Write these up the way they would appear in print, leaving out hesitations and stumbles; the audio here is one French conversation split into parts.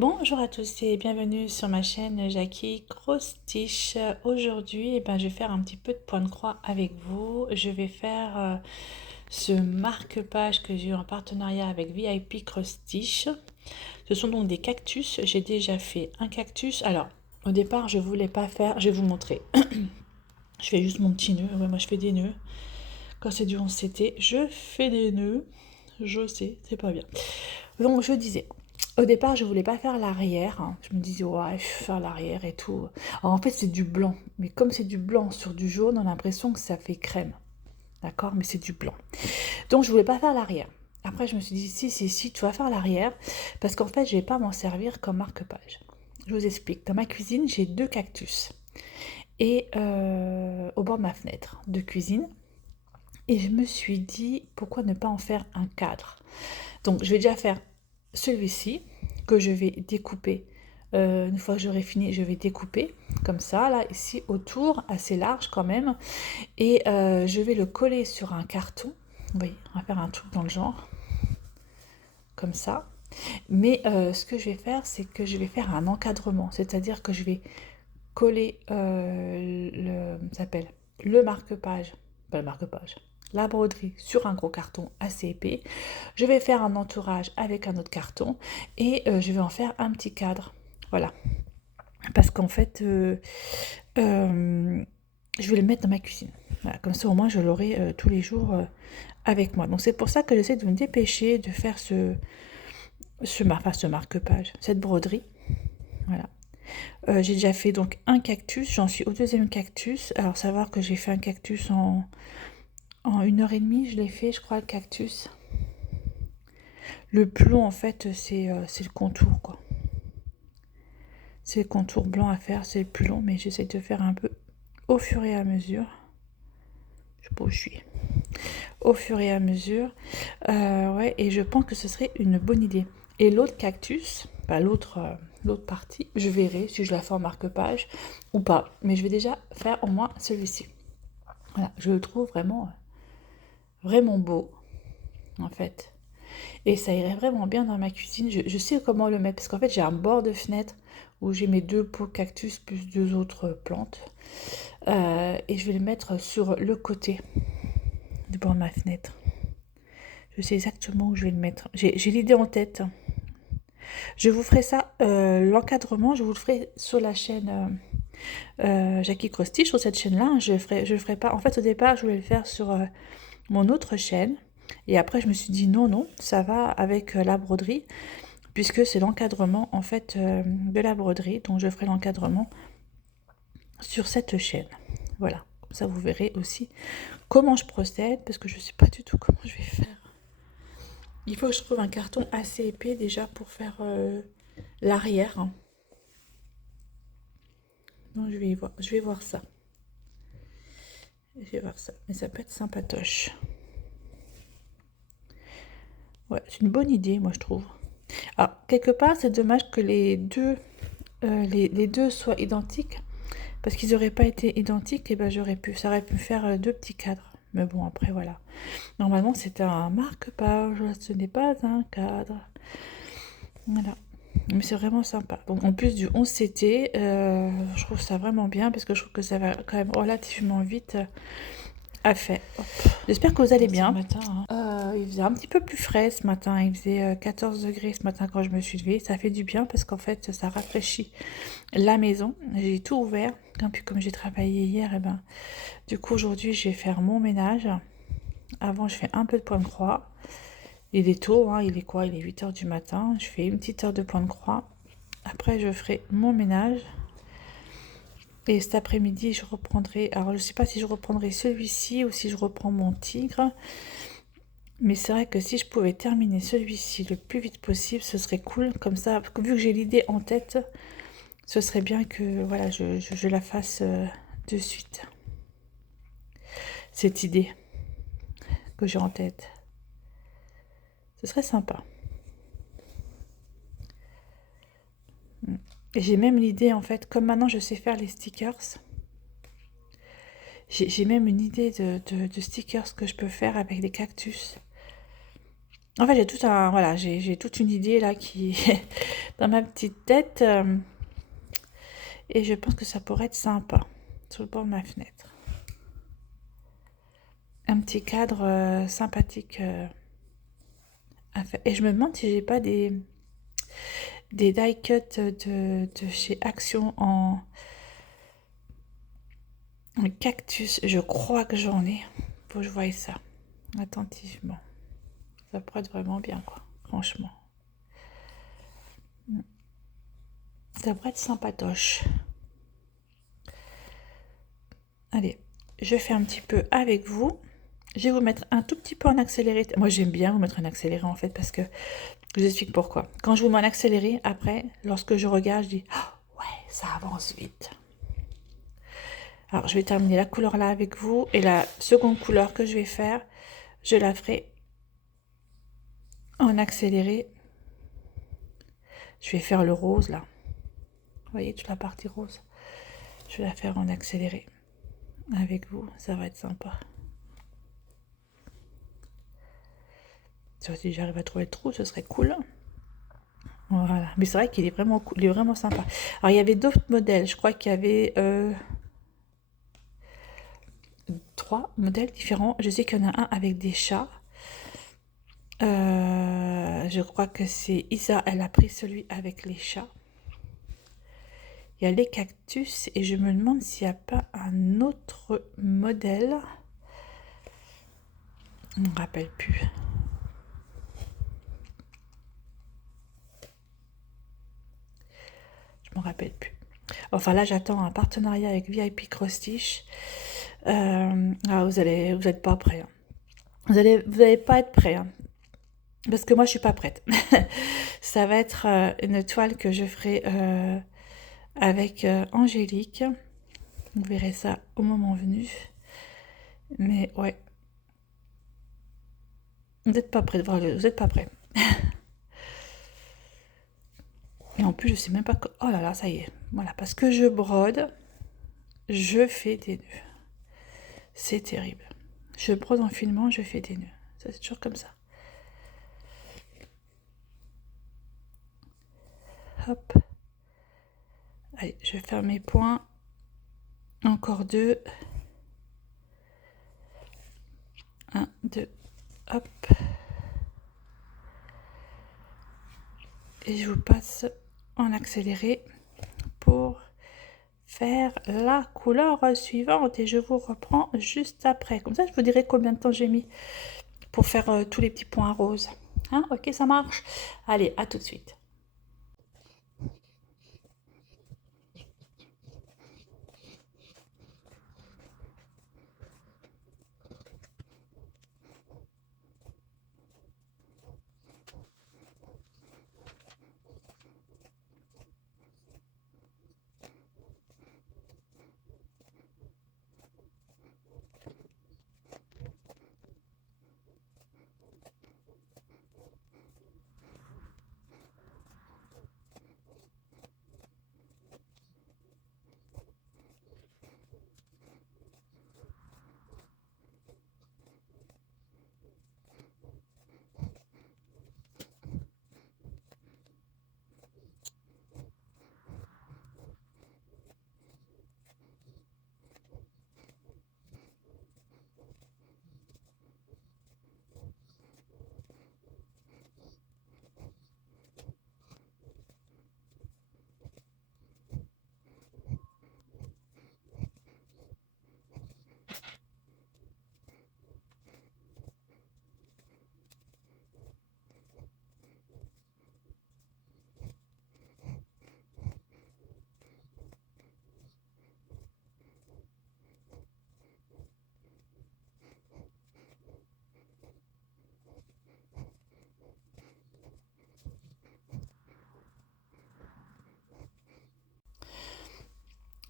Bonjour à tous et bienvenue sur ma chaîne Jackie Crostiche. Aujourd'hui, je vais faire un petit peu de point de croix avec vous. Je vais faire ce marque-page que j'ai eu en partenariat avec VIP Crostiche. Ce sont donc des cactus. J'ai déjà fait un cactus. Alors, au départ, je voulais pas faire. Je vais vous montrer. Je fais juste mon petit nœud. Ouais, moi, je fais des nœuds. Quand c'est du 11CT, je fais des nœuds. Je sais, c'est pas bien. Donc, je disais. Au départ, je voulais pas faire l'arrière, hein. Je me disais, ouais, je vais faire l'arrière et tout. Alors, en fait, c'est du blanc. Mais comme c'est du blanc sur du jaune, on a l'impression que ça fait crème. D'accord? Mais c'est du blanc. Donc, je voulais pas faire l'arrière. Après, je me suis dit, si, tu vas faire l'arrière. Parce qu'en fait, je vais pas m'en servir comme marque-page. Je vous explique. Dans ma cuisine, j'ai deux cactus. Et au bord de ma fenêtre de cuisine. Et je me suis dit, pourquoi ne pas en faire un cadre? Donc, je vais déjà faire celui-ci que je vais découper. Une fois que j'aurai fini, je vais découper comme ça, là, ici, autour, assez large quand même. Et je vais le coller sur un carton. Vous voyez, on va faire un truc dans le genre, comme ça. Mais ce que je vais faire, c'est que je vais faire un encadrement. C'est-à-dire que je vais coller ça s'appelle le marque-page, pas le marque-page, la broderie sur un gros carton assez épais. Je vais faire un entourage avec un autre carton et je vais en faire un petit cadre. Voilà. Parce qu'en fait, je vais le mettre dans ma cuisine. Voilà, comme ça, au moins, je l'aurai tous les jours avec moi. Donc, c'est pour ça que j'essaie de me dépêcher de faire ce marque-page, cette broderie. Voilà. J'ai déjà fait donc un cactus, j'en suis au deuxième cactus. Alors savoir que j'ai fait un cactus en 1 heure et demie, je l'ai fait, je crois, le cactus. Le plomb, en fait, c'est le contour, quoi. C'est le contour blanc à faire, c'est le plus long, mais j'essaie de faire un peu au fur et à mesure. Je sais pas où je suis. Au fur et à mesure. Ouais, et je pense que ce serait une bonne idée. Et l'autre cactus, l'autre partie, je verrai si je la fais en marque-page ou pas. Mais je vais déjà faire au moins celui-ci. Voilà, je le trouve vraiment beau, en fait. Et ça irait vraiment bien dans ma cuisine. Je sais comment le mettre, parce qu'en fait, j'ai un bord de fenêtre où j'ai mes deux pots cactus plus deux autres plantes. Et je vais le mettre sur le côté du bord de ma fenêtre. Je sais exactement où je vais le mettre. J'ai l'idée en tête. Je vous ferai ça, l'encadrement, je vous le ferai sur la chaîne Jackie Crostiche, sur cette chaîne-là. Je le ferai pas. En fait, au départ, je voulais le faire sur mon autre chaîne. Et après, je me suis dit non, ça va avec la broderie, puisque c'est l'encadrement en fait de la broderie. Donc, je ferai l'encadrement sur cette chaîne. Voilà. Comme ça, vous verrez aussi comment je procède, parce que je ne sais pas du tout comment je vais faire. Il faut que je trouve un carton assez épais déjà pour faire l'arrière. Donc, je vais voir ça. Je vais voir ça. Mais ça peut être sympatoche. Ouais, c'est une bonne idée, moi, je trouve. Alors, quelque part, c'est dommage que les deux soient identiques. Parce qu'ils n'auraient pas été identiques, et ben ça aurait pu faire deux petits cadres. Mais bon, après, voilà. Normalement, c'est un marque-page, ce n'est pas un cadre. Voilà. Mais c'est vraiment sympa. Donc, en plus du 11CT, je trouve ça vraiment bien parce que je trouve que ça va quand même relativement vite à faire. J'espère que vous allez bien. Matin, hein. Il faisait un petit peu plus frais ce matin. Il faisait 14 degrés ce matin quand je me suis levée. Ça fait du bien parce qu'en fait, ça rafraîchit la maison. J'ai tout ouvert. Puis comme j'ai travaillé hier, du coup, aujourd'hui, je vais faire mon ménage. Avant, je fais un peu de point de croix. Il est tôt, hein, il est quoi? Il est 8h du matin. Je fais une petite heure de point de croix. Après, je ferai mon ménage. Et cet après-midi, je reprendrai... Alors, je ne sais pas si je reprendrai celui-ci ou si je reprends mon tigre. Mais c'est vrai que si je pouvais terminer celui-ci le plus vite possible, ce serait cool. Comme ça, vu que j'ai l'idée en tête, ce serait bien que voilà, je la fasse de suite. Cette idée que j'ai en tête. Ce serait sympa. Et j'ai même l'idée, en fait, comme maintenant je sais faire les stickers, j'ai même une idée de stickers que je peux faire avec des cactus. En fait, j'ai tout un, voilà, j'ai toute une idée là qui est dans ma petite tête et je pense que ça pourrait être sympa sur le bord de ma fenêtre. Un petit cadre sympathique à faire. Et je me demande si j'ai pas des die cuts de chez Action en cactus. Je crois que j'en ai. Faut que je voie ça attentivement. Ça pourrait être vraiment bien, quoi. Franchement. Ça pourrait être sympatoche. Allez, je fais un petit peu avec vous. Je vais vous mettre un tout petit peu en accéléré. Moi, j'aime bien vous mettre en accéléré, en fait, parce que je vous explique pourquoi. Quand je vous mets en accéléré, après, lorsque je regarde, je dis oh, ouais, ça avance vite. Alors, je vais terminer la couleur là avec vous. Et la seconde couleur que je vais faire, je la ferai en accéléré. Je vais faire le rose là. Vous voyez, toute la partie rose. Je vais la faire en accéléré avec vous. Ça va être sympa. Si j'arrive à trouver le trou, ce serait cool. Voilà. Mais c'est vrai qu'il est vraiment cool. Il est vraiment sympa. Alors, il y avait d'autres modèles. Je crois qu'il y avait 3 modèles différents. Je sais qu'il y en a un avec des chats. Je crois que c'est Isa, elle a pris celui avec les chats. Il y a les cactus et je me demande s'il n'y a pas un autre modèle. Je ne me rappelle plus. Je me rappelle plus. Enfin là, j'attends un partenariat avec VIP Cross Stitch. Vous n'êtes pas prêts. Hein. Vous allez pas être prêts. Hein. Parce que moi, je suis pas prête. Ça va être une toile que je ferai avec Angélique. Vous verrez ça au moment venu. Mais ouais. Vous n'êtes pas prêts. Vous n'êtes pas prêts. Et en plus, je sais même pas que... Oh là là, ça y est. Voilà, parce que je brode, je fais des nœuds. C'est terrible. Je brode en filmant, je fais des nœuds. Ça, c'est toujours comme ça. Hop. Allez, je vais faire mes points. Encore 2. 1, 2. Hop. Et je vous passe en accéléré pour faire la couleur suivante. Et je vous reprends juste après. Comme ça, je vous dirai combien de temps j'ai mis pour faire tous les petits points roses. Hein, ok, ça marche. Allez, à tout de suite.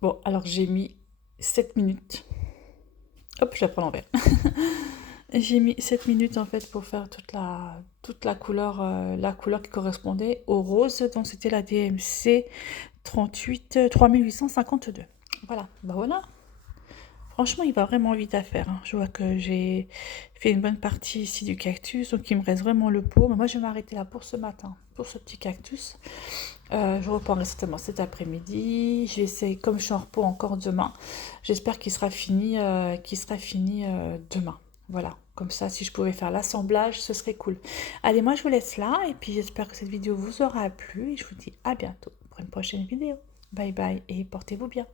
Bon, alors j'ai mis 7 minutes. Hop, je la prends l'envers. J'ai mis 7 minutes en fait pour faire toute la couleur qui correspondait au rose. Donc c'était la DMC 38 3852. Voilà, bah voilà. Franchement, il va vraiment vite à faire, hein. Je vois que j'ai fait une bonne partie ici du cactus, donc il me reste vraiment le pot. Mais moi, je vais m'arrêter là pour ce matin, pour ce petit cactus. Je reprendrai certainement cet après-midi. Je vais essayer, comme je suis en repos encore demain, j'espère qu'il sera fini demain. Voilà, comme ça, si je pouvais faire l'assemblage, ce serait cool. Allez, moi, je vous laisse là, et puis j'espère que cette vidéo vous aura plu, et je vous dis à bientôt pour une prochaine vidéo. Bye bye, et portez-vous bien.